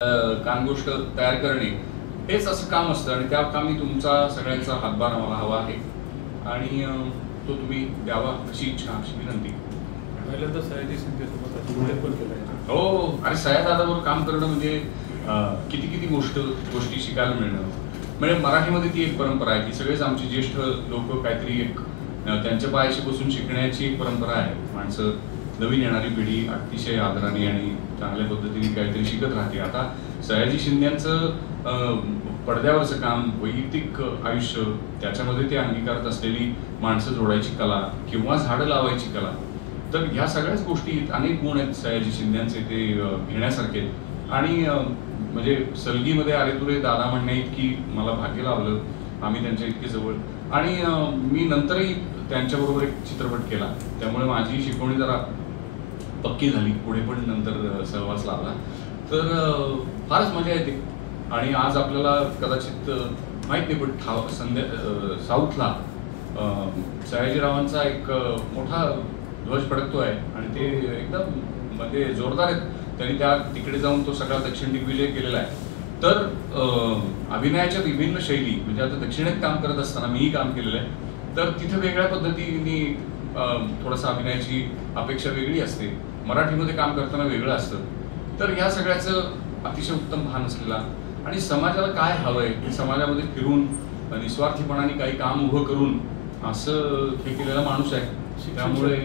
गोष्ट तयार करणे हेच असं काम असतं आणि त्या कामी तुमचा सगळ्यांचा हातभार मला हवा आहे आणि तो तुम्ही द्यावा अशी इच्छा अशी विनंती. पहिल्यांदा सयाजी शिंदेसोबत उल्लेख पण केला आहे. हो, आणि सयादादाबरोबर काम करणं म्हणजे किती किती गोष्टी शिकायला मिळणं. म्हणजे मराठीमध्ये ती एक परंपरा आहे की सगळेच आमचे ज्येष्ठ लोक काहीतरी एक त्यांच्या पायाशी बसून शिकण्याची एक परंपरा आहे. माणसं नवीन येणारी पिढी अतिशय आदराने आणि चांगल्या पद्धतीने काहीतरी शिकत राहते. आता सयाजी शिंदेचं पडद्यावरचं काम, वैयक्तिक आयुष्य, त्याच्यामध्ये ते अंगीकारत असलेली माणसं जोडायची कला किंवा झाडं लावायची कला, तर ह्या सगळ्याच गोष्टी अनेक गुण आहेत सयाजी शिंदेचे, ते घेण्यासारखे. आणि म्हणजे सलगीमध्ये आरे तुरे दादा म्हणण्या इतकी मला भाग्य लाभलं, आम्ही त्यांच्या इतके जवळ. आणि मी नंतरही त्यांच्याबरोबर एक चित्रपट केला, त्यामुळे माझी शिकवणी जरा पक्की झाली, पुढे पण नंतर सहवास लाभला. तर फारच मजा येते. आणि आज आपल्याला कदाचित माहीत नाही, पण साऊथला सयाजीरावांचा एक मोठा ध्वज फडकतो आहे आणि ते एकदम म्हणजे जोरदार आहेत. त्यांनी तिकडे जाऊन तो सगळा दक्षिण दिग्विजय केलेला आहे. तर अभिनयाच्या विभिन्न शैली, म्हणजे आता दक्षिणेत काम करत असताना मीही काम केलेलं आहे, तर तिथे वेगळ्या पद्धतीने थोडंसं अभिनयाची अपेक्षा वेगळी असते, मराठीमध्ये काम करताना वेगळं असतं. तर ह्या सगळ्याचं अतिशय उत्तम भान असलेला आणि समाजाला काय हवंय की समाजामध्ये फिरून निस्वार्थीपणाने काही काम उभं करून असं हे केलेला माणूस आहे. त्यामुळे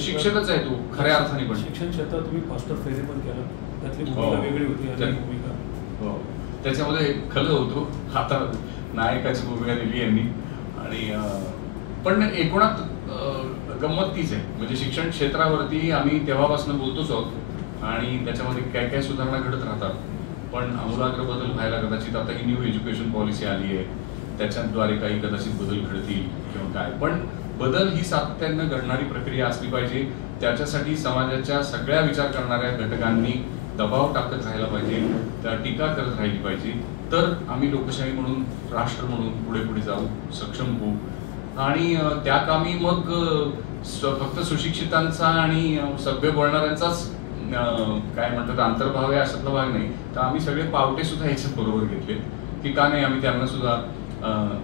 शिक्षकच आहे तो खऱ्या अर्थाने. पण शिक्षण क्षेत्रात तुम्ही फास्टर फेरी पण केला, त्यातली भूमिका वेगळी होती. भूमिका हो, त्याच्यामध्ये खलं होतो. आता नायकाची भूमिका दिली यांनी. आणि पण एकूणात गंमत तीच आहे, म्हणजे शिक्षण क्षेत्रावरती आम्ही तेव्हापासून बोलतोच आहोत आणि त्याच्यामध्ये काय काय सुधारणा घडत राहतात. पण आमूलाग्र बदल व्हायला कदाचित आता ही न्यू एज्युकेशन पॉलिसी आली आहे, त्याच्याद्वारे काही कदाचित बदल घडतील किंवा काय. पण बदल ही सातत्यानं घडणारी प्रक्रिया असली पाहिजे. त्याच्यासाठी समाजाच्या सगळ्या विचार करणाऱ्या घटकांनी दबाव टाकत राहायला पाहिजे, त्या टीका करत राहिली पाहिजे. तर आम्ही लोकशाही म्हणून, राष्ट्र म्हणून पुढे पुढे जाऊ, सक्षम होऊ. आणि त्या कामी मग फक्त सुशिक्षितांचा आणि सभ्य बोलणाऱ्यांचाच काय म्हणतात अंतर्भाव आहे अशातला भाग नाही. तर आम्ही सगळे पावटे सुद्धा याच्यात बरोबर घेतले की का नाही, आम्ही त्यांना सुद्धा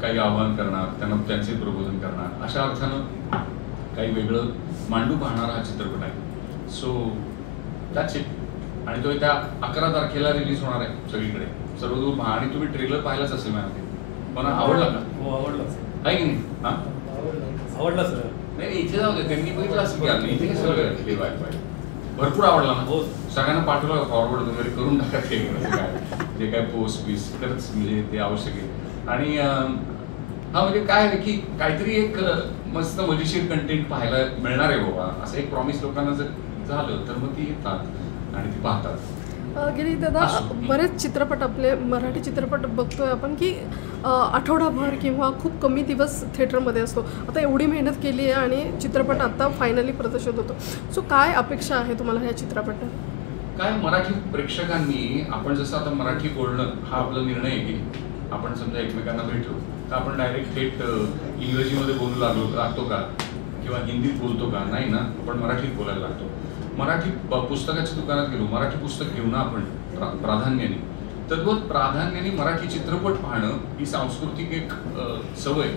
काही आव्हान करणार, त्यांना त्यांचे प्रबोधन करणार, अशा अर्थानं काही वेगळं मांडू पाहणारा हा चित्रपट आहे. So that's it. आणि तो त्या 11 तारखेला रिलीज होणार आहे सगळीकडे, सर्वदूर पहा. आणि तुम्ही ट्रेलर पाहिलाच असेल मॅम, पण आवडला का? हो, आवडला आहे की नाही? हा, आवडला सर. नाही इथे जाऊ दे, त्यांनी बघितलं असेल की आम्ही इथे भरपूर आवडला ना. हो, सगळ्यांना पाठवलं, फॉरवर्ड वगैरे करून टाका ते काय जे काय पोस्ट पीस खरंच म्हणजे ते आवश्यक आहे. आणि हा म्हणजे काय आहे की काहीतरी एक मस्त मजेशीर कंटेंट पाहायला मिळणार आहे बाबा, असं एक प्रॉमिस लोकांना जर झालं तर मग ती येतात आणि ती पाहतात. गिरीश दादा, बरेच चित्रपट आपले मराठी चित्रपट बघतोय आपण की आठवडाभर किंवा खूप कमी दिवस थिएटरमध्ये असतो. आता एवढी मेहनत केली आहे आणि चित्रपट आता फायनली प्रदर्शित होतो. सो काय अपेक्षा आहे तुम्हाला ह्या चित्रपटात? काय मराठी प्रेक्षकांनी, आपण जसं आता मराठी बोलणं हा आपला निर्णय आहे की आपण समजा एकमेकांना भेटलो तर आपण डायरेक्ट थेट इंग्रजीमध्ये बोलू लागतो का किंवा हिंदीत बोलतो का? नाही ना, आपण मराठीत बोलायला लागतो. मराठी पुस्तकाच्या दुकानात गेलो, मराठी पुस्तक घेऊ ना आपण प्राधान्याने, तर तो प्राधान्याने मराठी चित्रपट पाहणं ही सांस्कृतिक एक सवय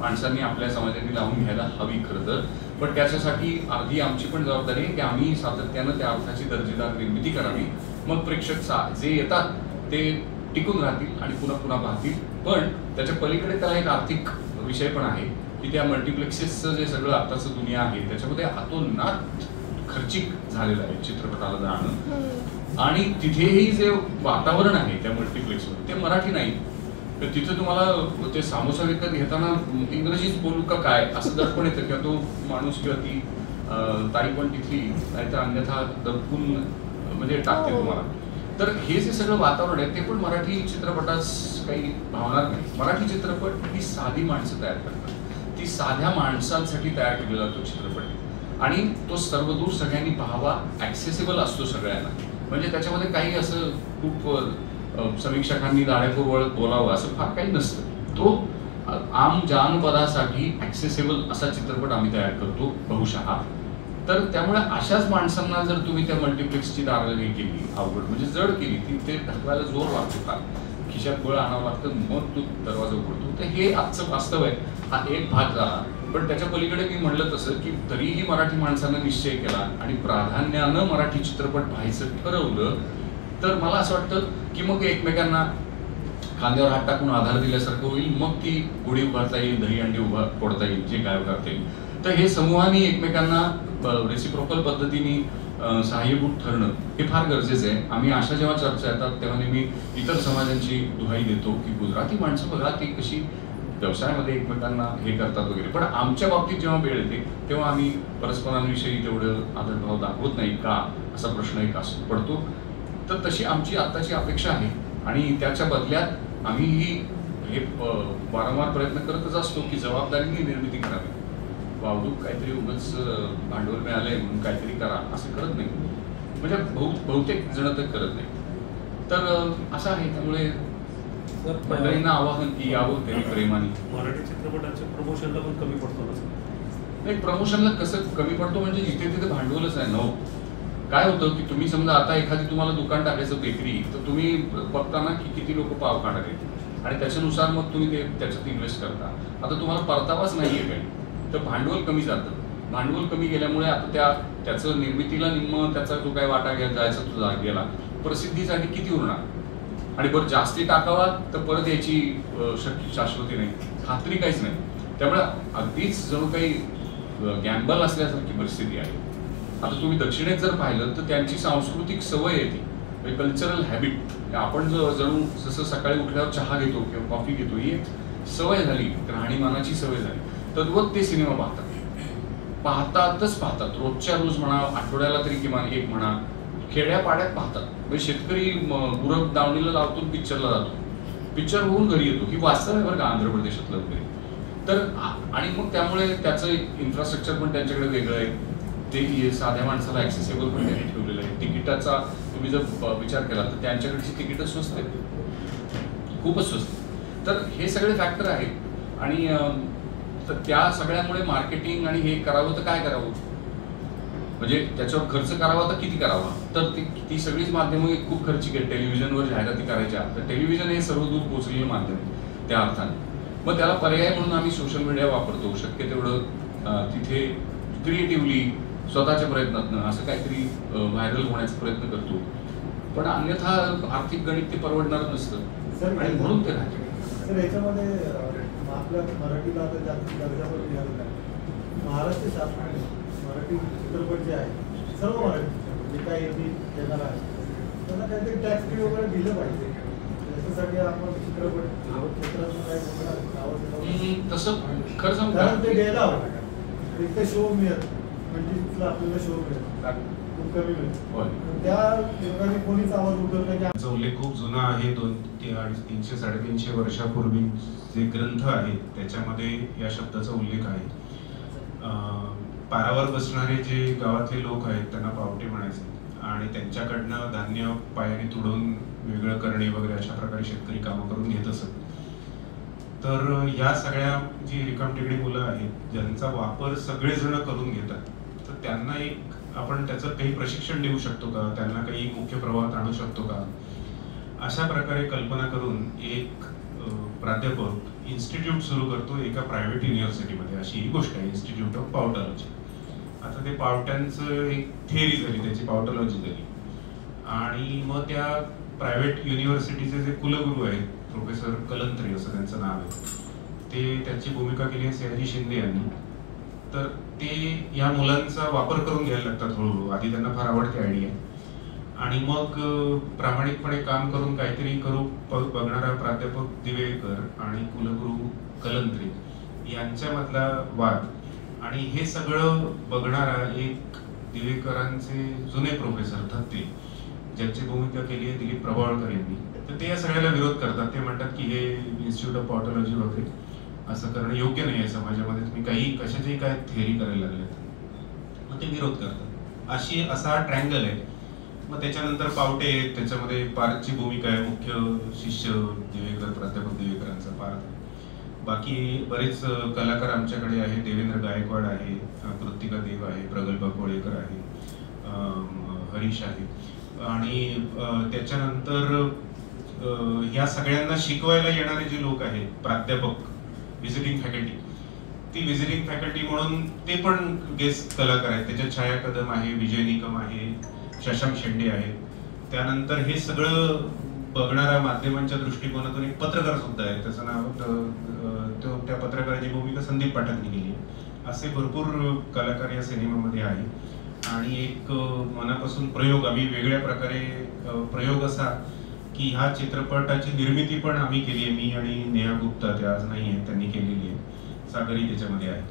माणसांनी आपल्या समाजाने लावून घ्यायला हवी खरं तर. पण त्याच्यासाठी आधी आमची पण जबाबदारी आहे की आम्ही सातत्यानं त्या अर्थाची दर्जेदार निर्मिती करावी. मग प्रेक्षक जे येतात ते टिकून राहतील आणि पुन्हा पुन्हा पाहतील. पण त्याच्या पलीकडे त्याला एक आर्थिक विषय पण आहे की त्या मल्टिप्लेक्सेसचं जे सगळं आत्ताचं दुनिया आहे त्याच्यामध्ये अतोनात खर्चिक झालेलं आहे चित्रपटाला जाणं. आणि तिथेही जे वातावरण आहे त्या मल्टिप्लेक्सवर ते मराठी नाही. तर तिथे तुम्हाला ते सामोसा विकत घेताना इंग्रजीच बोलू का काय असं दडपण येतं किंवा तो माणूस किंवा ती ताई पण तिथली, नाहीतर अन्यथा दडपून म्हणजे टाकते तुम्हाला. तर हे जे सगळं वातावरण आहे ते पण मराठी चित्रपटास काही भावणार नाही. मराठी चित्रपट ही साधी माणसं तयार करतात, ती साध्या माणसांसाठी तयार केलेला तो चित्रपट आणि तो सर्वदूर सगळ्यांनी पाहावा, ॲक्सेसिबल असतो सगळ्यांना. म्हणजे त्याच्यामध्ये काही असं खूप समीक्षकांनी दाढेपूर बोलावं असं फार काही नसतं. तो आम जानपदासाठी ॲक्सेसिबल असा चित्रपट आम्ही तयार करतो बहुशः. तर त्यामुळे अशाच माणसांना जर तुम्ही त्या मल्टिप्लेक्सची दारं हे केली, अवघड म्हणजे जड केली, ती ते ढकलायला जोर लागतो का, खिशात बळ आणावं लागतं, मग तो दरवाजा उघडतो. तर हे आजचं वास्तव आहे. हा एक भाग झाला. पण त्याच्या पलीकडे मी म्हणलं तसं की तरीही मराठी माणसानं निश्चय केला आणि प्राधान्यानं मराठी चित्रपट पाहायचं ठरवलं, तर मला असं वाटतं की मग एकमेकांना खांद्यावर हात टाकून आधार दिल्यासारखं होईल. मग ती गुढी उभारता येईल, दही अंडी फोडता येईल, जे काय करता येईल. तर हे समूहाने एकमेकांना रेसिप्रोकल पद्धतीने सहाय्यभूत ठरणं हे फार गरजेचं आहे. आम्ही अशा जेव्हा चर्चा येतात तेव्हा नेहमी इतर समाजांची दुहाई देतो की गुजराती माणसं बघा ती कशी व्यवसायामध्ये एकमेकांना हे करतात वगैरे. पण आमच्या बाबतीत जेव्हा वेळ येते तेव्हा आम्ही परस्परांविषयी तेवढं आदरभाव दाखवत नाही का, असा प्रश्न एक असतो पडतो. तर तशी आमची आत्ताची अपेक्षा आहे आणि त्याच्या बदल्यात आम्ही हे वारंवार प्रयत्न करतच असतो की जबाबदारीने निर्मिती करावी. वावडूक काहीतरी उगाच भांडवल मिळालंय म्हणून काहीतरी करा असं करत नाही. म्हणजे बहुतेक जण ते करत नाही. तर असं आहे. त्यामुळे मंडळींना आवाहन की यावं तरी प्रेमाने. मराठी चित्रपटाच्या प्रमोशनला पण कमी पडतो ना? नाही, प्रमोशनला कसं कमी पडतो म्हणजे जिथे तिथे भांडवलच आहे ना. काय होतं की तुम्ही समजा आता एखादी तुम्हाला दुकान टाकायचं बेकरी, तर तुम्ही बघता ना की किती लोक पाव खाणार आहेत आणि त्याच्यानुसार मग तुम्ही ते त्याच्यात इन्व्हेस्ट करता. आता तुम्हाला परतावाच नाहीये काही, तर भांडवल कमी जातं. भांडवल कमी गेल्यामुळे आता त्याचं निर्मितीला निम्म त्याचा जो काय वाटा जायचा तो गेला. प्रसिद्धीसाठी किती उरणार? आणि बरं जास्ती टाकावा तर परत याची शाश्वती नाही, खात्री काहीच नाही. त्यामुळे अगदीच जणू काही गॅम्बल असल्यासारखी परिस्थिती आहे. आता तुम्ही दक्षिणेत जर पाहिलं तर त्यांची सांस्कृतिक सवय येते, म्हणजे कल्चरल हॅबिट. आपण जणू जसं सकाळी उठल्यावर चहा घेतो किंवा कॉफी घेतो, ही एक सवय झाली, राहणीमानाची सवय झाली. तद्वत ते सिनेमा पाहतातच पाहतात. रोजच्या रोज म्हणा, आठवड्याला तरी किमान एक म्हणा, खेड्यापाड्यात पाहतात. म्हणजे शेतकरी गुरं दावणीला लावतो, पिक्चरला जातो, पिक्चर होऊन घरी येतो. ही वास्तव आहे बरं का आंध्र प्रदेशातलं वगैरे. तर आणि मग त्यामुळे त्याचं इन्फ्रास्ट्रक्चर पण त्यांच्याकडे वेगळं आहे. ते साध्या माणसाला ॲक्सेसिबल पण त्यांनी ठेवलेलं आहे. तिकिटाचा तुम्ही जर विचार केला तर त्यांच्याकडची तिकीटं स्वस्त आहेत, खूपच स्वस्त. तर हे सगळे फॅक्टर आहेत आणि तर त्या सगळ्यामुळे मार्केटिंग आणि हे करावं तर काय करावं, म्हणजे त्याच्यावर खर्च करावा तर किती करावा. तर ती सगळीच माध्यमं खूप खर्चिक आहेत. टेलिव्हिजनवर जाहिराती करायच्या, तर टेलिव्हिजन हे सर्वदूर पोहोचलेलं माध्यम आहे त्या अर्थाने. मग त्याला पर्याय म्हणून आम्ही सोशल मीडिया वापरतो. शक्य तेवढं तिथे क्रिएटिव्हली स्वतःच्या प्रयत्नातनं असं काहीतरी व्हायरल होण्याचा प्रयत्न करतो. पण अन्यथा आर्थिक गणित ते परवडणारच नसतं आणि म्हणून ते राहते. सर याच्यामध्ये आपल्या मराठीला आता जास्त दर्जा पण मिळालेला आहे. महाराष्ट्र शासनाने मराठी चित्रपट जे आहे, सर्व मराठी चित्रपट जे काही येणार आहे त्यांना काहीतरी टॅक्स फ्री वगैरे दिलं पाहिजे. त्याच्यासाठी आपण चित्रपट क्षेत्रातून काही तसं खरं सांगू कारण ते द्यायला हवं. एक तर शो मिळत म्हणजे आपल्याला शो मिळत खूप कमी मिळत. त्या लोकांनी कोणीच आवाज उठवत नाही. त्याचा उल्लेख खूप जुना आहे. 300-350 वर्षापूर्वी जे ग्रंथ आहेत त्याच्यामध्ये या शब्दाचा उल्लेख आहे. पारावर बसणारे जे गावातले लोक आहेत त्यांना पावटे म्हणायचे आणि त्यांच्याकडनं धान्य पायाने तुडवून वेगळं करणे वगैरे अशा प्रकारे शेतकरी कामं करून घेत असत. तर या सगळ्या जी रिकामटेकडी मुलं आहेत ज्यांचा वापर सगळेजण करून घेतात, तर त्यांना एक आपण त्याचं काही प्रशिक्षण देऊ शकतो का, त्यांना काही मुख्य प्रवाहात आणू शकतो का, अशा प्रकारे कल्पना करून एक प्राध्यापक इन्स्टिट्यूट सुरू करतो एका प्रायव्हेट युनिव्हर्सिटीमध्ये. अशी ही गोष्ट आहे, इन्स्टिट्यूट ऑफ पावटॉलॉजी. आता ते पावट्यांचं एक थेअरी झाली, त्याची पावटॉलॉजी झाली आणि मग त्या प्रायव्हेट युनिव्हर्सिटीचे जे कुलगुरू आहेत प्रोफेसर कलंत्री असं त्यांचं नाव आहे, ते त्याची भूमिका केली आहे सयाजी शिंदे यांनी. तर ते या मुलांचा वापर करून घ्यायला लागतात हळूहळू. आधी त्यांना फार आवडते आयडिया आणि मग प्रामाणिकपणे काम करून काहीतरी करू बघणारा प्राध्यापक दिवेकर आणि कुलगुरू कलंत्री यांच्यामधला वाद आणि हे सगळं बघणारा एक दिवेकरांचे जुने प्रोफेसर धत्ते, ज्याची भूमिका केली आहे दिलीप प्रभावळकर यांनी. तर ते या सगळ्याला विरोध करतात. ते म्हणतात की हे इन्स्टिट्यूट ऑफ पॉटॉलॉजी वगैरे असं करणं योग्य नाही आहे समाजामध्ये, तुम्ही काही कशाची काय थेअरी करायला लागलेत. मग ते विरोध करतात. असा ट्रँगल आहे. मग त्याच्यानंतर पावटे आहेत, त्याच्यामध्ये पार्थची भूमिका आहे, मुख्य शिष्य दिवेकर प्राध्यापक दिवेकरांचा पार्थ. बाकी बरेच कलाकार आमच्याकडे आहेत. देवेंद्र गायकवाड आहे, कृतिका देव आहे, प्रगल्भा कोळेकर आहे, हरीश आहे. आणि त्याच्यानंतर या सगळ्यांना शिकवायला येणारे जे लोक आहेत, प्राध्यापक, व्हिजिटिंग फॅकल्टी, ती व्हिजिटिंग फॅकल्टी म्हणून ते पण गेस्ट कलाकार आहेत. त्याच्यात छाया कदम आहे, विजय निकम आहे, शशांक शेंडे आहे. त्यानंतर हे सगळं बघणाऱ्या माध्यमांच्या दृष्टिकोनातून एक पत्रकार सुद्धा आहे, त्याचं नाव त्या पत्रकाराची भूमिका संदीप पाठकने केली आहे. असे भरपूर कलाकार या सिनेमामध्ये आहे. आणि एक मनापासून प्रयोग, आम्ही वेगळ्या प्रकारे प्रयोग असा की ह्या चित्रपटाची निर्मिती पण आम्ही केली आहे. मी आणि नेहा गुप्ता, त्या आज नाही आहेत, त्यांनी केलेली आहे. सागरी त्याच्यामध्ये आहे.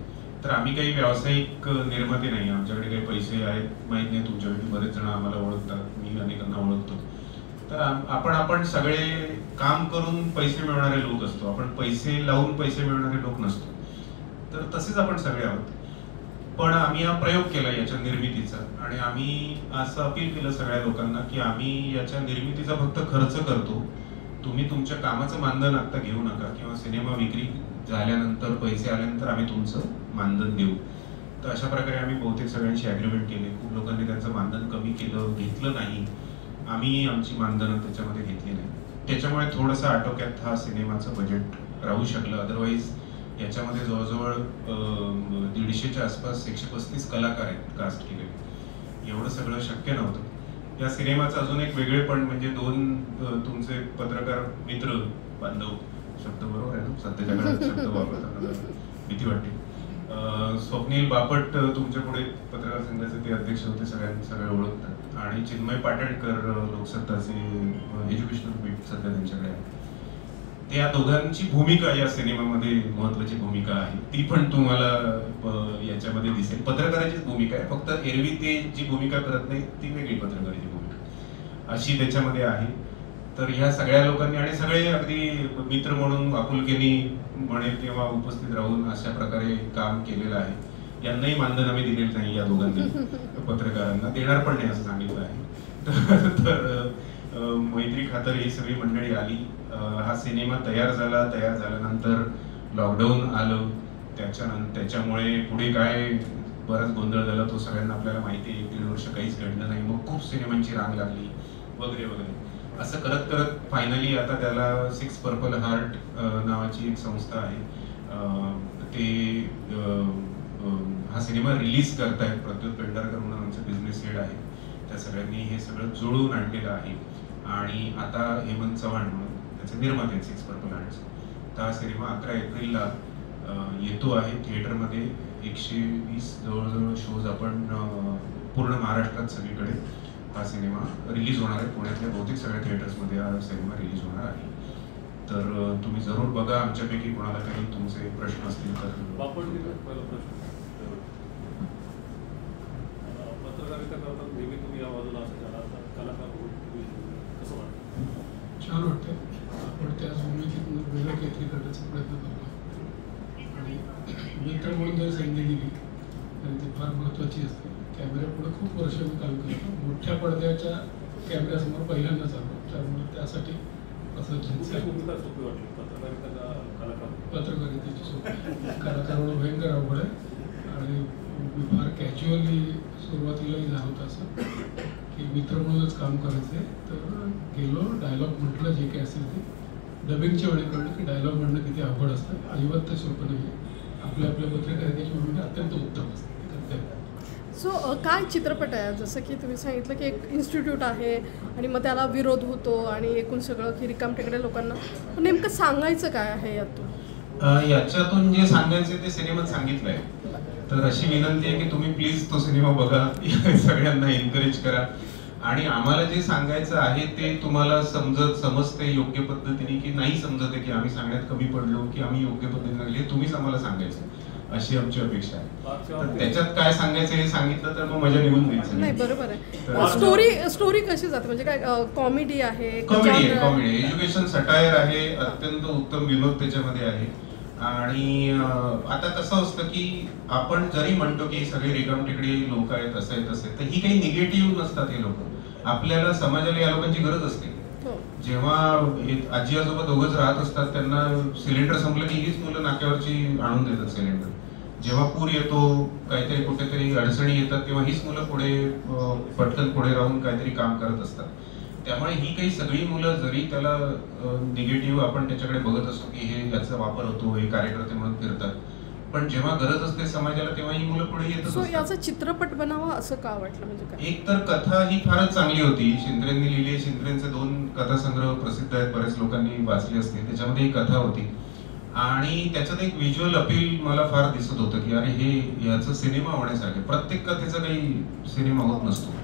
तर आम्ही काही व्यावसायिक निर्माते नाही, आमच्याकडे काही पैसे आहेत माहीत नाही. तुमच्यापैकी बरेच जण आम्हाला ओळखतात, मी अनेकांना ओळखतो. तर आपण सगळे काम करून पैसे मिळणारे लोक असतो, आपण पैसे लावून पैसे मिळणारे लोक नसतो. तर तसेच आपण सगळे आहोत. पण आम्ही हा प्रयोग केला याच्या निर्मितीचा, आणि आम्ही असं अपील केलं सगळ्या लोकांना की आम्ही याच्या निर्मितीचा फक्त खर्च करतो, तुम्ही तुमच्या कामाचं मानधन आता घेऊ नका, किंवा सिनेमा विक्री झाल्यानंतर पैसे आल्यानंतर आम्ही तुमचं मानधन देऊ. तर अशा प्रकारे आम्ही बहुतेक सगळ्यांशी ॲग्रीमेंट केले. खूप लोकांनी त्यांचं मानधन कमी केलं, घेतलं नाही. आम्ही आमची मानधनं त्याच्यामध्ये घेतली नाही. त्याच्यामुळे थोडंसं आटोक्यात हा सिनेमाचं बजेट राहू शकलं. अदरवाईज याच्यामध्ये जवळजवळ 150च्या आसपास 135 कलाकार आहेत कास्ट केलेले. एवढं सगळं शक्य नव्हतं. या सिनेमाचं अजून एक वेगळेपण म्हणजे 2 तुमचे पत्रकार मित्र बांधव, शब्द बरोबर आहे ना, सध्याच्या काळात शब्द वापरताना भीती वाटते. स्वप्नील बापट तुमच्या पुढे पत्रकार संघाचे ते अध्यक्ष होते, सगळे ओळखतात. आणि चिन्मय पाटणकर, लोकसत्ताचे एज्युकेशनल बीट सध्या त्यांच्याकडे आहे. त्या दोघांची भूमिका या सिनेमामध्ये महत्वाची भूमिका आहे. ती पण तुम्हाला याच्यामध्ये दिसेल. पत्रकाराचीच भूमिका आहे, फक्त एरवी ते जी भूमिका करत नाही ती वेगळी पत्रकाराची भूमिका अशी त्याच्यामध्ये आहे. तर ह्या सगळ्या लोकांनी आणि सगळे अगदी मित्र म्हणून आपुलकीने म्हणेल तेव्हा उपस्थित राहून अशा प्रकारे काम केलेलं आहे. यांनाही मानधन आम्ही दिलेलं नाही, या दोघांनी पत्रकारांना देणार पण नाही असं सांगितलं आहे. तर मैत्री खातर ही सगळी मंडळी आली. हा सिनेमा तयार झाल्यानंतर लॉकडाऊन आलं. त्याच्यामुळे पुढे काय बराच गोंधळ झाला तो सगळ्यांना आपल्याला माहिती आहे. 1-1.5 वर्ष काहीच घडलं नाही. मग खूप सिनेमांची रांग लागली वगैरे वगैरे. असं करत करत फायनली आता त्याला 6 पर्पल हार्ट नावाची एक संस्था आहे, ते हा सिनेमा रिलीज करतायत. प्रद्युत पेंढारकर म्हणून आमचे बिझनेस हेड आहे, त्या सगळ्यांनी हे सगळं जुळवून आणलेलं आहे. आणि आता हेमंत चव्हाण म्हणून त्याचे निर्माते आहेत 6 पर्पल हार्टचे. तर हा सिनेमा 11 एप्रिलला येतो आहे थिएटरमध्ये. 120 जवळजवळ शोज आपण पूर्ण महाराष्ट्रात सगळीकडे हा सिनेमा रिलीज होणार आहे. पुण्यातल्या बहुतेक सगळ्या थिएटर्समध्ये हा सिनेमा रिलीज होणार आहे. तर तुम्ही जरूर बघा. आमच्यापैकी कोणाला काही तुमचे प्रश्न असतील तर. पत्रकारिता करतात नेहमी तुम्ही या बाजूला असं कलाकार कसं वाटतं? छान वाटतं. आपण त्या भूमिकेतून वेगळं काहीतरी करण्याचा प्रयत्न करतो. आणि मित्र म्हणून जर संधी दिली तरी ती फार महत्त्वाची असते. कॅमेऱ्यापुढे खूप वर्ष मी काम करतो. मोठ्या पडद्याच्या कॅमेऱ्यासमोर पहिल्यांदाच आलो, त्यामुळे त्यासाठी असं भूमिका सोपी वाटली पत्रकारिता कलाकार? पत्रकारितेची सोपी. कलाकार म्हणून भयंकर अवघड आहे. आणि मी फार कॅज्युअली सुरुवातीलाही झालं होतं असं की मित्र म्हणूनच काम करायचं आहे. तर गेलो, डायलॉग म्हटलं जे काही असेल ते. डबिंगच्या वेळी कळलं की डायलॉग म्हणणं किती अवघड असतं. अजिबात ते सोपं नाही आहे. आपल्या पत्रकारितेची भूमिका अत्यंत उत्तम असते. सो काय चित्रपट आहे? जसं की तुम्ही सांगितलं की एक इन्स्टिट्यूट आहे आणि मग त्याला विरोध होतो आणि एकूण सगळं की रिकामटेकड्या लोकांना नेमकं सांगायचं काय आहे यातून? याच्यातून जे सांगायचं ते सिनेमात सांगितलंय. तर अशी विनंती आहे की तुम्ही प्लीज तो सिनेमा बघा, सगळ्यांना एनकरेज करा. आणि आम्हाला जे सांगायचं आहे ते तुम्हाला समजते योग्य पद्धतीने की नाही समजते की आम्ही सांगण्यात कमी पडलो की आम्ही योग्य पद्धतीने, हे तुम्हीच आम्हाला सांगायचं अशी आमची अपेक्षा आहे. तर त्याच्यात काय सांगायचं हे सांगितलं तर मग मजा निघून जाईल. नाही, बरोबर आहे. स्टोरी कशी जाते म्हणजे काय? कॉमेडी आहे, एज्युकेशन सटायर आहे, अत्यंत उत्तम विनोद त्याच्यामध्ये आहे. आणि आता कसं असतं की आपण जरी म्हणतो की सगळे रिकामटेकडे लोक आहेत, असं आहे तसं आहे, तर ही काही निगेटिव्ह नसतात हे लोक. आपल्याला समाजाला या लोकांची गरज असते. जेव्हा आजी आजोबा दोघंच राहत असतात त्यांना सिलेंडर संपलं की हीच मुलं नाक्यावरची आणून देतात सिलेंडर. जेव्हा पूर येतो, काहीतरी कुठेतरी अडचणी येतात, तेव्हा हीच मुलं पुढे पटकन पुढे राहून काहीतरी काम करत असतात. त्यामुळे ही काही सगळी मुलं जरी त्याला निगेटिव्ह आपण त्याच्याकडे बघत असतो की हे याचा वापर होतो, हे कार्यकर्ते म्हणून फिरतात, पण जेव्हा गरज असते समाजाला तेव्हा ही मुलं पुढे येतच असतात. याचा चित्रपट बनावा असं का वाटलं म्हणजे काय? एक तर कथा ही फारच चांगली होती, शिंद्रेंनी लिहिली. शिंद्रेंचे 2 कथासंग्रह प्रसिद्ध आहेत, बरेच लोकांनी वाचले असतील. त्याच्यामध्ये ही कथा होती आणि त्याच्यात एक व्हिज्युअल अपील मला फार दिसत होतं की अरे हे याचं सिनेमा होण्यासारखं. प्रत्येक कथेचा काही सिनेमा होत नसतो.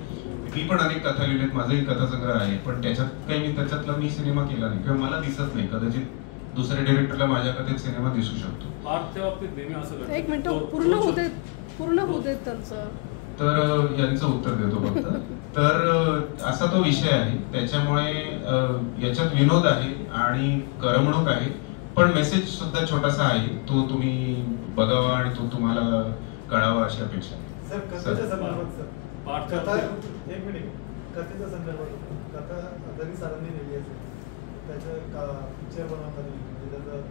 मी पण अनेक कथा लिहिलेत, माझाही कथासंग्रह आहे, पण त्याच्यातला मी सिनेमा केला नाही किंवा मला दिसत नाही. कदाचित दुसऱ्या डिरेक्टरला माझ्या कथेत सिनेमा दिसू शकतो. पार्थच्या बाबतीत नेहमी असं घडतं. एक मिनिट, पूर्ण होऊ देत त्यांचं. तर यांचं उत्तर देतो फक्त. तर असा तो विषय आहे, त्याच्यामुळे याच्यात विनोद आहे आणि करमणूक आहे, पण मेसेज सुद्धा छोटासा आहे. तो तुम्ही बघावा आणि तो तुम्हाला कळावा अशी अपेक्षा आहे. सर कथेच्या संदर्भात सर पार्थच्या कथा बाबतीत- एक मिनिट कथेच्या संदर्भात कथा जरी सरांनी लिहिली असेल त्याचं पिक्चर बनवताना म्हणजे त्याचं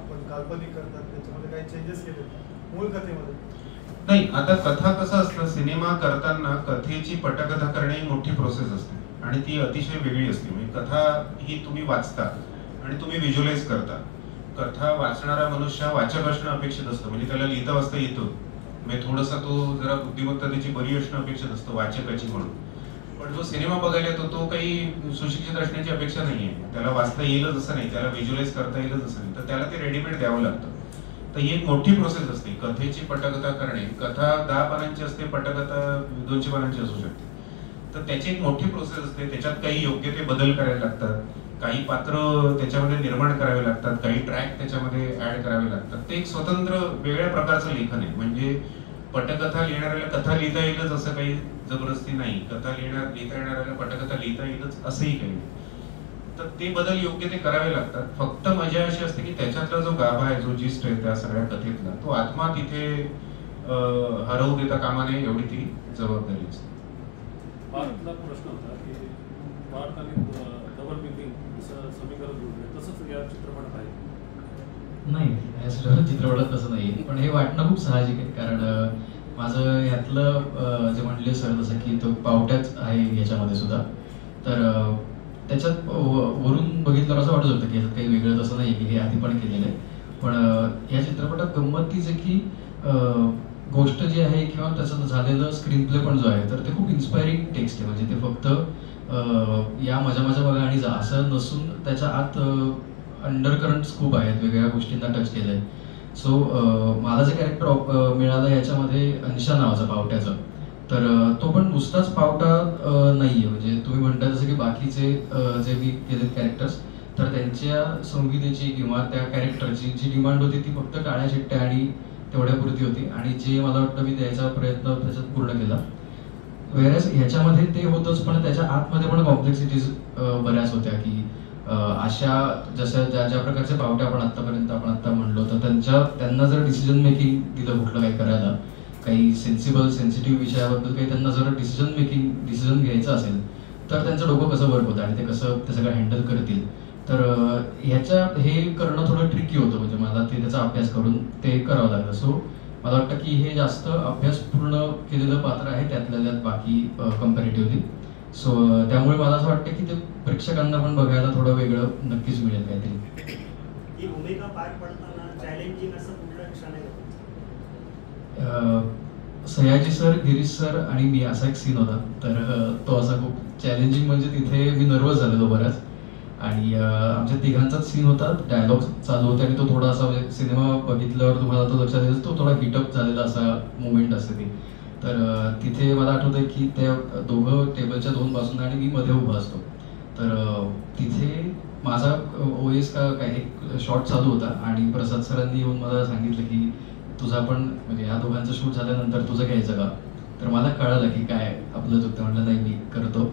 आपण काल्पनिक करतात त्याच्यामध्ये काही चेंजेस केले मूळ कथेमध्ये? नाही, आता कथा कसं असतं, सिनेमा करताना कथेची पटकथा करणे ही मोठी प्रोसेस असते आणि ती अतिशय वेगळी असते. म्हणजे कथा ही तुम्ही वाचता आणि तुम्ही व्हिज्युअलाइज करता. कथा वाचणारा मनुष्य वाचक असणं अपेक्षित असतं, म्हणजे त्याला लिहिता वाचता येतं. म्हणजे थोडासा तो जरा बुद्धिमत्ता त्याची बरी असणं अपेक्षित असतं वाचकाची म्हणून. पण जो सिनेमा बघायला येतो तो काही सुशिक्षित असण्याची अपेक्षा नाहीये. त्याला वाचता येईलच असं नाही, त्याला व्हिज्युअलाइज करता येईलच असं नाही, तर त्याला ते रेडीमेड द्यावं लागतं. तर ही एक मोठी प्रोसेस असते कथेची पटकथा करणे. कथा 10 पानांची असते, पटकथा 200 पानांची असू शकते. तर त्याची एक मोठी प्रोसेस असते. त्याच्यात काही योग्य ते बदल करायला लागतात, काही पात्र त्याच्यामध्ये निर्माण करावे लागतात, काही ट्रॅक त्याच्यामध्ये ऍड करावे लागतात. ते एक स्वतंत्र वेगळ्या प्रकारचं लेखन आहे. म्हणजे पटकथा लिहिणाऱ्याला कथा लिहिता येईलच असं काही जबरदस्ती नाही, कथा लिहिता येणाऱ्याला पटकथा लिहिता येईलच असंही काही नाही. तर ते बदल योग्य ते करावे लागतात. फक्त मजा अशी असते की त्याच्यातला जो गाभा आहे, जो जिस्ट आहे त्या सगळ्या कथेतला, तो आत्मा तिथे हरवू देता कामा नये, एवढी ती जबाबदारी असते. पार्थला प्रश्न होता की पार्थ आणि डबल मिनिंग असं समीकरण जोडले, तसंच या चित्रपटात आहे? नाही, या चित्रपटात तसं नाही, पण हे वाटणं खूप साहजिक आहे. कारण माझं ह्यातलं जे म्हणले सर जसं की तो पावट्याच आहे याच्यामध्ये सुद्धा. तर त्याच्यात वरून बघितल्यावर असं वाटत होतं की याच्यात काही वेगळं तसं नाही की हे आधी पण केलेलं आहे. पण या चित्रपटात गंमत तीच आहे की गोष्ट जी आहे किंवा त्याचं झालेलं स्क्रीन प्ले पण जो आहे तर ते खूप इन्स्पायरिंग टेक्स्ट आहे. म्हणजे ते फक्त या मजा बघा आणि जा असं नसून त्याच्या आत अंडरकरंट्स खूप आहेत, वेगवेगळ्या गोष्टींना टच केलं आहे. सो मला जे कॅरेक्टर मिळालं याच्यामध्ये अंशा नावाचा पावट्याचं, तर तो पण नुसताच पावटा नाहीये. म्हणजे तुम्ही म्हणता जसं की बाकीचे जे मी केलेत कॅरेक्टर्स, तर त्यांच्या संहितेची किंवा त्या कॅरेक्टरची जी डिमांड होती ती फक्त काळ्या चिट्ट्या आणि तेवढ्यापुरती होती आणि जे मला वाटतं मी द्यायचा प्रयत्न त्याच्यात पूर्ण केला. वेळेस ह्याच्यामध्ये ते होतंच, पण त्याच्या आतमध्ये पण कॉम्प्लेक्सिटीज बऱ्याच होत्या की अशा जशा ज्या प्रकारचे पावटे आपण आता म्हणलो, तर त्यांना जर डिसिजन मेकिंग दिलं कुठलं काही करायला, काही सेन्सिटिव्ह विषयाबद्दल काही त्यांना जर डिसिजन घ्यायचं असेल तर त्यांचं डोकं कसं वर्क होतं आणि ते कसं ते सगळं हँडल करतील. तर हे करणं थोडं ट्रिकी होतं. म्हणजे मला त्याचा अभ्यास करून ते करावं लागलं. सो मला वाटतं की हे जास्त अभ्यासपूर्ण केलेलं पात्र आहे त्यातल्या त्यात बाकी कम्पॅरेटिव्हली. सो त्यामुळे मला असं वाटतं की ते प्रेक्षकांना पण बघायला थोडं वेगळं नक्कीच मिळेल काहीतरी. ही भूमिका पार पडताना चॅलेंजिंग असं कुठलं क्षण आहे? सयाजी सर, गिरीश सर आणि मी असा एक सीन होता. तर तो असा खूप चॅलेंजिंग, म्हणजे तिथे मी नर्वस झालेलो बराच. आणि आमच्या तिघांचाच सीन होता, डायलॉग चालू होते आणि तो थोडासा म्हणजे सिनेमा बघितल्यावर तुम्हाला तो लक्षात येईल, तो थोडा हिटअप झालेला असा मुवमेंट असते ती. तर तिथे मला आठवतंय की ते दोघं टेबलच्या 2 बाजूंना आणि मी मध्ये उभा असतो. तर तिथे माझा ओएस काय एक शॉट चालू होता आणि प्रसाद सरांनी येऊन मला सांगितलं की तुझा पण म्हणजे ह्या दोघांचं शूट झाल्यानंतर तुझं घ्यायचं का. तर मला कळालं की काय आपलं चुकतं. म्हटलं नाही मी करतो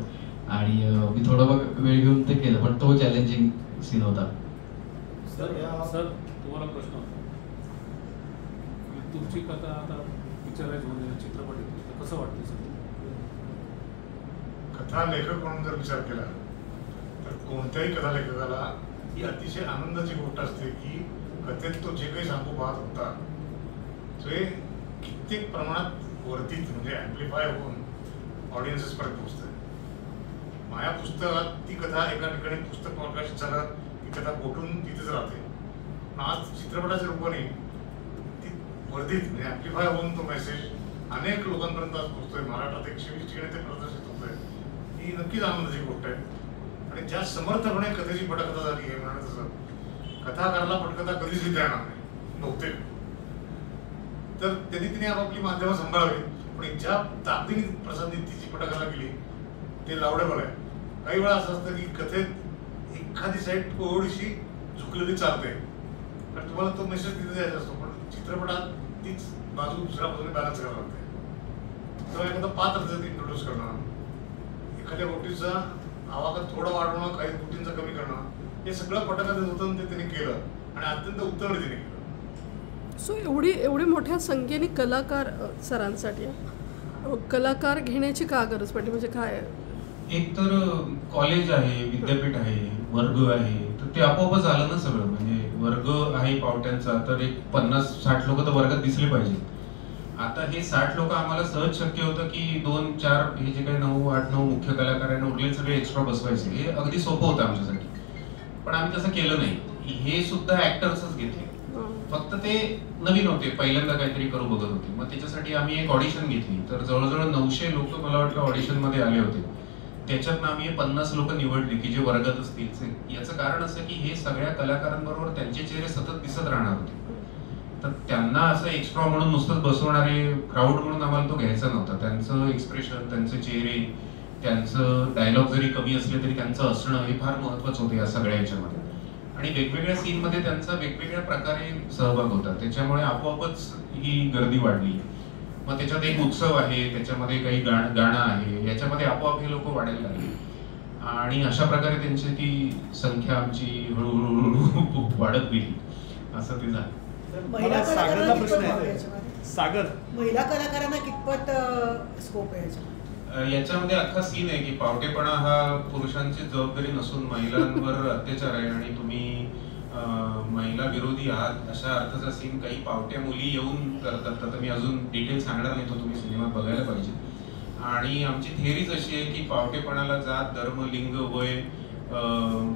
आणि मी थोडं वेळ घेऊन ते केलं, पण तो चॅलेंजिंग सीन होता. सर तुम्हाला प्रश्न होता, तुमची कथा आता पिक्चराइज होणे, चित्रपट येतो, कसं वाटतं सर? कथा लेखक म्हणून जर विचार केला कोणत्याही कथालेखकाला ही अतिशय आनंदाची गोष्ट असते की कथेत तो जे काही सांगू पाहत होता ते कित्येक प्रमाणात वर्धित म्हणजे ॲम्प्लिफाय होऊन ऑडियन्सेसपर्यंत पोहोचतंय. माझ्या पुस्तकात ती कथा एका ठिकाणी पुस्तक प्रकाशित झालं ती कथा पोटून तिथेच राहते. आज चित्रपटाच्या रूपाने ती वर्धित म्हणजे ॲम्प्लिफाय होऊन तो मेसेज अनेक लोकांपर्यंत आज पोहोचतोय. महाराष्ट्रात 120 ठिकाणी ते प्रदर्शित होतोय. ही नक्कीच आनंदाची गोष्ट आहे. आणि ज्या समर्थपणे कथेची पटकथा झाली आहे म्हणा तसं कथाकाराला पटकथा कधीच लिहिता येणार नाही बहुतेक, तर तिने आपापली माध्यमं सांभाळावी. पण ज्या ताकदीने प्रसादने तिची पटकथा केली ते लावडेबल आहे. काही वेळा असं असतं की कथेत एखादी साईड थोडीशी झुकलेली चालते कारण तुम्हाला तो मेसेज तिथे द्यायचा असतो, पण चित्रपटात तीच बाजू दुसऱ्या बाजूने बॅलन्स करावं लागते. तेव्हा एखादा पात्र इंट्रोड्यूस करणं, एखाद्या गोष्टीचा आवाज थोडा वाढवणं, काही गोष्टींचा कमी करणं, हे सगळं पटकथेत होतं ते त्यांनी केलं आणि अत्यंत उत्तम रीतीने केलं. सो एवढी मोठ्या संख्येने कलाकार सरांसाठी कलाकार घेण्याची का गरज पडली म्हणजे काय? एक तर कॉलेज आहे, विद्यापीठ आहे, वर्ग आहे, तर ते आपोआपच आलं ना सगळं. म्हणजे वर्ग आहे पावट्यांचा तर एक 50-60 लोक तर वर्गात दिसले पाहिजे. आता हे 60 लोक आम्हाला सहज शक्य होतं की 2-4 हे जे काही 9-8-9 मुख्य कलाकार आहे उरलेले सगळे एक्स्ट्रा बसवायचे. हे अगदी सोपं होतं आमच्यासाठी, पण आम्ही तसं केलं नाही. हे सुद्धा ऍक्टर्सच घेतले, फक्त ते नवीन होते, पहिल्यांदा काहीतरी करू बघत होते. मग त्याच्यासाठी आम्ही एक ऑडिशन घेतली, तर जवळजवळ 900 लोक मला वाटतं ऑडिशन मध्ये आले होते. त्याच्यातनं आम्ही 50 लोक निवडले की जे वर्गात असतील. याचं कारण असं की हे सगळ्या कलाकारांबरोबर त्यांचे चेहरे सतत दिसत राहणार होते, तर त्यांना असं एक्स्ट्रा म्हणून नुसतंच बसवणारे क्राऊड म्हणून आम्हाला तो घ्यायचा नव्हता. त्यांचं एक्सप्रेशन, त्यांचे चेहरे, त्यांचं डायलॉग जरी कमी असले तरी त्यांचं असणं हे फार महत्वाचं होतं या सगळ्या याच्यामध्ये. आणि वेगवेगळ्या सीन मध्ये त्यांचा वेगवेगळ्या प्रकारे सहभाग होता, त्याच्यामुळे आपोआपच ही गर्दी वाढली. मग त्याच्यात एक उत्सव आहे, त्याच्यामध्ये काही गाणं आहे, याच्यामध्ये आपोआप हे लोक वाढायला लागले आणि अशा प्रकारे त्यांची ती संख्या आमची हळूहळू वाढत गेली. असं ते झालं. महिला कलाकारांना प्रश्न आहे सागर, महिला कलाकारांना कितपत स्कोप आहे याच्यामध्ये अख्खा सीन आहे की पावटेपणा हा पुरुषांची जबाबदारी नसून महिलांवर अत्याचार आहे आणि तुम्ही महिला विरोधी आहात अशा अर्थाचा सीन काही पावट्या मुली येऊन करतात. तर मी अजून डिटेल सांगणार नाही, तो तुम्ही सिनेमात बघायला पाहिजे. आणि आमची थिअरीच अशी आहे की पावटेपणाला जात, धर्म, लिंग, वय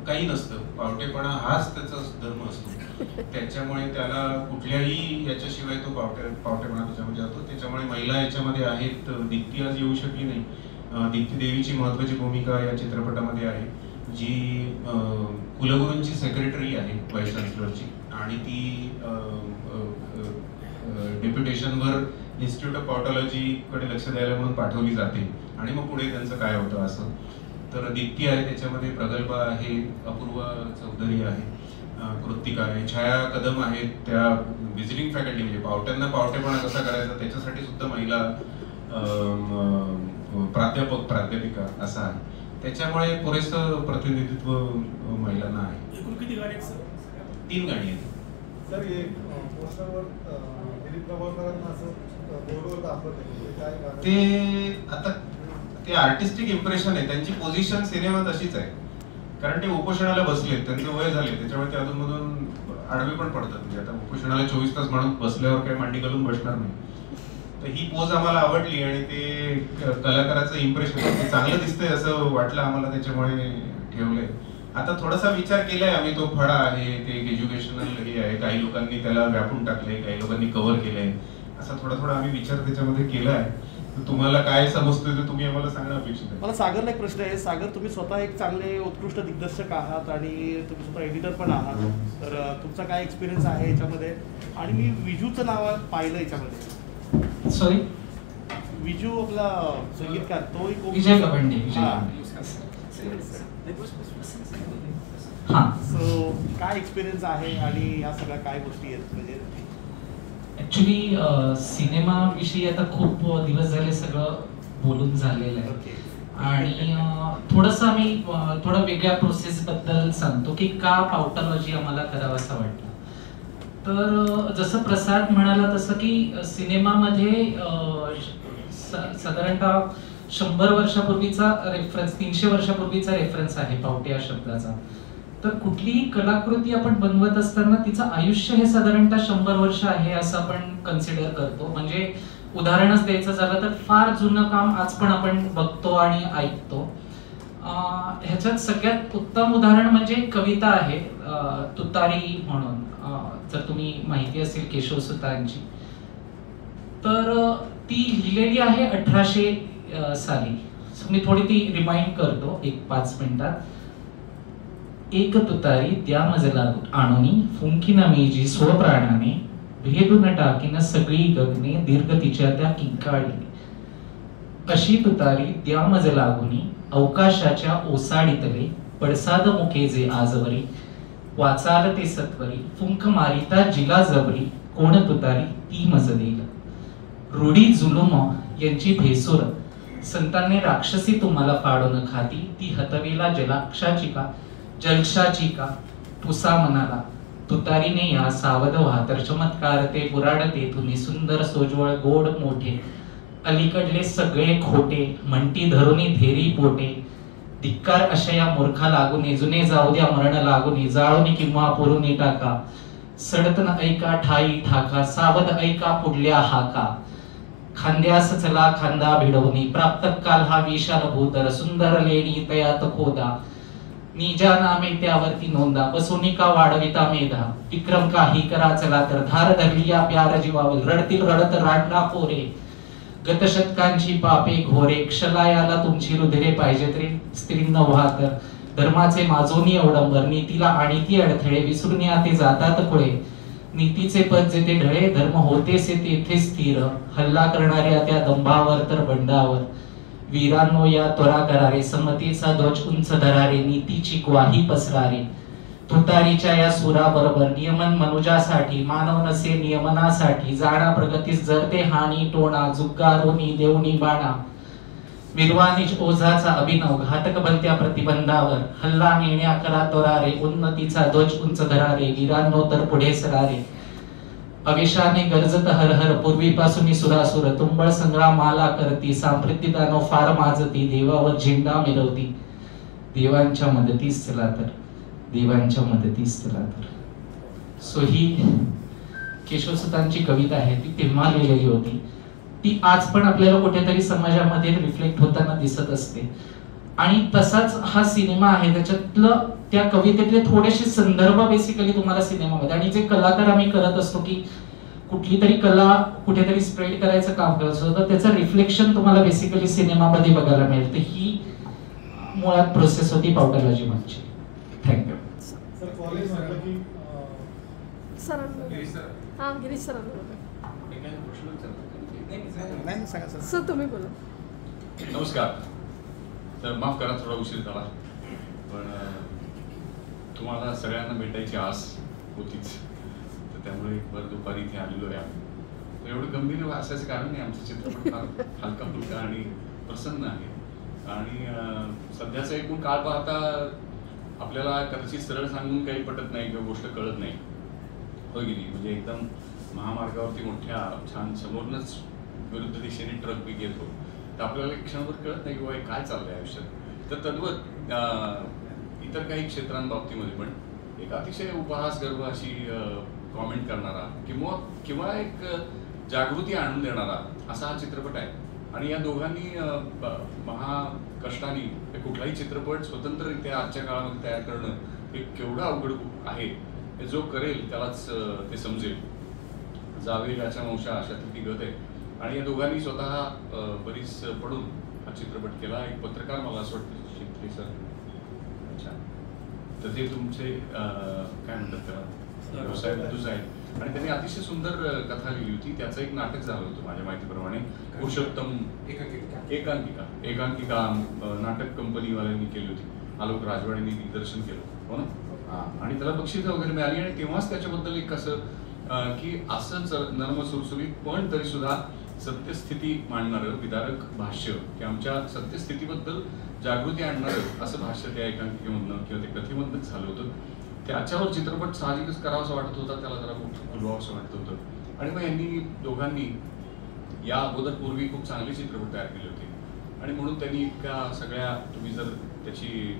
काही नसतं. पावटेपणा हाच त्याचा धर्म असतो, त्याच्यामुळे त्याला कुठल्याही याच्याशिवाय तो पावटेपणा त्याच्यामध्ये जातो. त्याच्यामुळे महिला याच्यामध्ये आहेत. दीप्ती आज येऊ शकली नाही. दीप्ती देवीची महत्वाची भूमिका या चित्रपटामध्ये आहे, जी कुलगुरूंची सेक्रेटरी आहे व्हाईस चान्सलरची, आणि ती डेप्युटेशनवर इन्स्टिट्यूट ऑफ पॉटॉलॉजी कडे लक्ष द्यायला म्हणून पाठवली जाते आणि मग पुढे त्यांचं काय होतं असं. तर दीप्ती आहे त्याच्यामध्ये, प्रगल्भा आहे, अपूर्वा चौधरी आहे, कृतिका आहे, छाया कदम आहेत, त्या व्हिजिटिंग फॅकल्टी म्हणजे पावट्यांना पावटेपणा कसा करायचा त्याच्यासाठी सुद्धा महिला प्राध्यापिका असा आहे. त्याच्यामुळे पुरेसं प्रतिनिधित्व महिलांना आहे. एकूण किती गाणी आहेत सर? 3 गाणी आहेत. सर एक पोस्टरवर दिलीप प्रभाकरांना असं बोर्डवर दाखवत आहे, काय कारण? ते आता ते आर्टिस्टिक इम्प्रेशन आहे, त्यांची पोझिशन सिनेमात अशीच आहे कारण ते उपोषणाला बसलेत, त्यांचं वय झाले, त्याच्यामुळे ते अधूनमधून आडवे पण पडतात. म्हणजे आता उपोषणाला 24 तास म्हणून बसल्यावर काही मांडी घालून बसणार नाही. तर ही पोज आम्हाला आवडली आणि ते कलाकाराचं इम्प्रेशन चांगलं दिसतंय असं वाटलं आम्हाला, त्याच्यामुळे ठेवलंय. आता थोडासा विचार केलाय आम्ही, तो फळा आहे, ते एज्युकेशनल हे आहे, काही लोकांनी त्याला व्यापून टाकलंय, काही लोकांनी कव्हर केलंय, असा थोडा आम्ही विचार त्याच्यामध्ये केलाय. तुम्हाला काय समजतोय ते तुम्ही आम्हाला सांगणं अपेक्षित आहे. मला सागरला एक प्रश्न आहे. सागर, तुम्ही स्वतः एक चांगले उत्कृष्ट दिग्दर्शक आहात आणि तुम्ही स्वतः एडिटर पण आहात, तर तुमचा काय एक्सपिरियन्स आहे याच्यामध्ये? आणि मी विजूचं नाव पाहिलं याच्यामध्ये. सॉरी, विजू आपला संगीतकार, तो एक विजय कबंडे. हां, सो काय एक्सपिरियन्स आहे आणि या सगळ्या काय गोष्टी आहेत? म्हणजे ऍक्च्युली सिनेमाविषयी आता खूप दिवस झाले सगळं बोलून झालेलं आहे आणि थोडंसं आम्ही थोडा वेगळ्या प्रोसेसबद्दल सांगतो की का पावटॉलॉजी आम्हाला करावंसं वाटतं. तर जसं प्रसाद म्हणाला तसं की सिनेमामध्ये साधारणतः 100 वर्षापूर्वीचा रेफरन्स, 300 वर्षापूर्वीचा रेफरन्स आहे पावटे या शब्दाचा. तर कुठलीही कलाकृती आपण बनवत असताना तिचं आयुष्य हे साधारणतः 100 वर्ष आहे असं आपण कन्सिडर करतो. म्हणजे उदाहरणच द्यायचं झालं तर फार जुनं काम आज पण आपण बघतो आणि ऐकतो. ह्याच्यात सगळ्यात उत्तम उदाहरण म्हणजे कविता आहे तुतारी म्हणून. जर तुम्ही माहिती असेल केशवसुतांची, तर ती लिहिलेली आहे 1800 साली. मी थोडी ती रिमाइंड करतो 1-5 मिनिटात. एक तुतारी त्या मजला आणोनी फुंकीना मेजी स्वप्राणाने भेदून टाकीन सगळी गगने दीर्घ तिच्या त्या किंकाळी. अशी तुतारी त्या मजला गुणी अवकाशाच्या ओसाडीतले पडसाद मुखे जे आजवरी वाचाल ते सत्वरी फुंक मारिता जिला जबरी कोण तुतारी ती मज देईल. रूढी जुलुम यांची भेसूर संतांनी राक्षसी तुम्हाला फाडून खाती ती हतवेला जलाक्षाची का जलक्षाची का पुसा मनाला तुतारीने या सावध वाहतर चमत्कार ते बुराडते तुनी सुंदर सोज्वळ गोड मोठे अलीकडले सगळे खोटे म्हणती धरुनी धेरी पोटे. धिक्कार अशा या मूर्खा लागून जुने जाऊ द्या मरण लागून जाळून किंवा पुरुनी टाका सडतन ऐका ठाई ठाका सावध ऐका पुढल्या हाका. खांद्यास चला खांदा भिडवणी प्राप्त काल हा विशाल भूतर सुंदर लेणी तयात खोदा निजा नामे त्यावरती नोंदा बसोनिका वाढविता मेधा विक्रम काही करा चला तर धार धरली या प्यार जीवावल रडतील रडत राडला पोरे गतशतकांची पापे घोरे क्षलायाला तुमची रुधिरे पाहिजेत रे स्त्रींना वाहतर धर्माचे माजोनी अवडंबर नीतीला आणि ती अडथळे विसरून या ते जातात खुळे नीतीचे पद जेथे ढळे धर्म होतेसे तेथे स्थिर हल्ला करणाऱ्या त्या दंभावर तर बंडावर वीरांनो या त्वरा करारे समतेचा ध्वज उंच धरारे नीतीची ग्वाही पसरारे. तुतारीच्या या सुराबरोबर नियमन मनुजासाठी मानव नसे नियमनासाठी जाणा प्रगतीस जरते हानी टोणा जुग्गारोनी देवणी बाणा मिरवानिज ओझाचा अभिनव घातक बनत्या प्रतिबंधावर हल्ला नेण्या करा तोरारे उन्नतीचा ध्वज उंच धरारे वीरांनो तर पुढे सरारे. अवेशाने गरजत हर हर पूर्वीपासून सुरासुर तुंबळ संग्राम माला करती सांप्रती दानव फार माजती देवावर झेंडा मिरवती देवांच्या मदतीस चला तर देवांच्या मदतीस चला तर. सो ही केशवसुतांची कविता आहे, ती तेव्हा लिहिलेली होती, ती आज पण आपल्याला कुठेतरी समाजामध्ये रिफ्लेक्ट होताना दिसत असते. आणि तसाच हा सिनेमा आहे, त्याच्यातलं त्या कवितेतले थोडेसे संदर्भ बेसिकली तुम्हाला सिनेमामध्ये आणि जे कलाकार आम्ही करत असतो की कुठली तरी कला कुठेतरी स्प्रेड करायचं काम करत असतो तर त्याचं रिफ्लेक्शन तुम्हाला बेसिकली सिनेमामध्ये बघायला मिळेल. तर ही मुळात प्रोसेस होती पावटलॉजी मागची. थँक्यू. सर कॉलेज म्हटलं की गिरीश सर सर तुम्ही बोला. नमस्कार. तर माफ करा थोडा उशीर झाला, पण तुम्हाला सगळ्यांना भेटायची आस होतीच, तर त्यामुळे भर दुपारी इथे आलेलो आहे. तर एवढं गंभीर असायचं कारण नाही, आमचा चित्रपट फार हलका फुलका आणि प्रसन्न आहे. आणि सध्याचा एकूण काळ पाहता आपल्याला कदाचित सरळ सांगून काही पटत नाही किंवा गोष्ट कळत नाही, होय की नाही. म्हणजे एकदम महामार्गावरती मोठ्या छान समोरनच विरुद्ध दिशेने ट्रक बी घेतो, तर आपल्याला एक क्षणभर कळत नाही किंवा काय चाललंय आयुष्यात. तर तद्वत इतर काही क्षेत्रांबाबतीमध्ये पण एक अतिशय उपहास गर्भ अशी कॉमेंट करणारा किंवा एक जागृती आणून देणारा असा हा चित्रपट आहे. आणि या दोघांनी महाकष्टाने कुठलाही चित्रपट स्वतंत्ररित्या आजच्या काळामध्ये तयार करणं हे केवढं अवघड आहे, हे जो करेल त्यालाच ते समजेल. जावेल याच्या वंशा अशातली ती गत आहे. आणि या दोघांनी स्वतः बरीच पडून हा चित्रपट केला. एक पत्रकार मला असं वाटतं शिंत्रे सर, अच्छा, तर ते तुमचे काय म्हणतात त्याला व्यवसाय बंधूच आहेत. आणि त्यांनी अतिशय सुंदर कथा लिहिली होती. त्याचं एक नाटक झालं होतं माझ्या माहितीप्रमाणे, पुरुषोत्तम एकांकिका नाटक कंपनीवाल्यांनी केली होती. आलोक राजवाडेंनी दिग्दर्शन केलं, हो ना. आणि त्याला बक्षिसं वगैरे मिळाली. आणि तेव्हाच त्याच्याबद्दल एक असं की असंच नर्म सुरसुरीत पण तरी सुद्धा सत्यस्थिती मांडणारं विदारक भाष्य, की आमच्या सत्यस्थितीबद्दल जागृती आणणारं असं भाष्य त्या एकांकिकेमधनं किंवा ते कथेमधनंच झालं होतं. त्याच्यावर चित्रपट साहजिकच करावासा वाटत होता, त्याला जरा खूप खुलवावंसं वाटत होतं. आणि मग यांनी दोघांनी या अगोदर पूर्वी खूप चांगले चित्रपट तयार केले होते. आणि म्हणून त्यांनी इतका सगळ्या, तुम्ही जर त्याची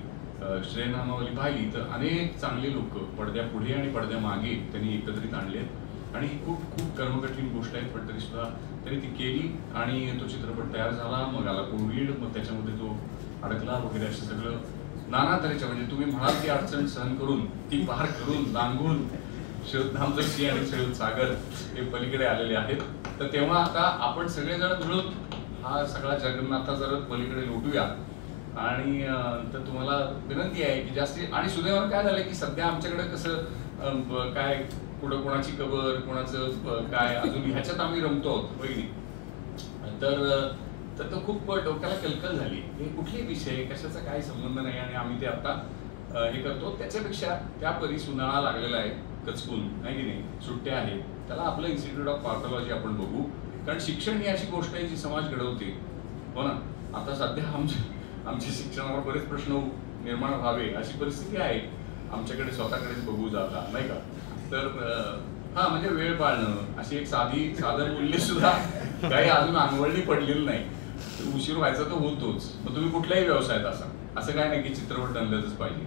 श्रेयनामावली पाहिली तर अनेक चांगले लोक पडद्यापुढे आणि पडद्यामागे त्यांनी एकत्रित आणलेत आणि ही खूप खूप कर्मकठीण गोष्ट आहे, पण तरी सुद्धा त्यांनी ती केली आणि तो चित्रपट तयार झाला. मग आला कोविड, मग त्याच्यामध्ये तो अडकला वगैरे असं सगळं नाना तऱ्हेच्या, म्हणजे तुम्ही म्हणाल ती अडचण सहन करून, ती पार करून, लांघून शिवधाम सिंह आणि शिव सागर हे पलीकडे आलेले आहेत. तर तेव्हा आता आपण सगळेजण मिळून हा सगळा जगन्नाथा जर पलीकडे लोटूया. आणि तर तुम्हाला विनंती आहे की जास्ती, आणि सुदैवानं काय झालंय की सध्या आमच्याकडे कसं काय कुठं कोणाची कबर, कोणाचं काय, अजून ह्याच्यात आम्ही रमतो आहोत वगैरे. तर तो खूप डोक्याला कलकल झाली, हे कुठले विषय, कशाचा काही संबंध नाही आणि आम्ही ते आता हे करतो. त्याच्यापेक्षा त्या परीस उन्हाळा लागलेला आहे, कचकून नाही की नाही, सुट्ट्या आहेत, त्याला आपलं इन्स्टिट्यूट ऑफ पार्थॉलॉजी आपण बघू. कारण शिक्षण ही अशी गोष्ट आहे जी समाज घडवते. हो ना, आता सध्या आमच्या शिक्षणावर बरेच प्रश्न निर्माण व्हावे अशी परिस्थिती आहे. आमच्याकडे स्वतःकडेच बघू जाता नाही का. तर हा म्हणजे वेळ पाळणं अशी एक साधं मूल्य सुद्धा काही अजून अंगवळणी पडलेलं नाही. उशीर व्हायचा तर होतोच. मग तुम्ही कुठल्याही व्यवसायात असं काय नाही की चित्रपट आणलंच पाहिजे.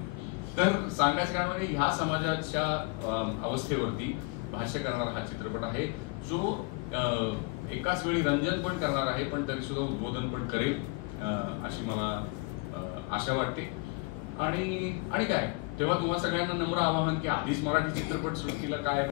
तर सांगायचं कारण म्हणजे ह्या समाजाच्या अवस्थेवरती भाष्य करणारा हा चित्रपट आहे, जो एकाच वेळी रंजन पण करणार आहे पण तरी सुद्धा उद्बोधन पण करेल अशी मला आशा वाटते. आणि काय तेव्हा तुम्हा सगळ्यांना नम्र आवाहन की आधीच मराठी चित्रपट सृष्टीला काय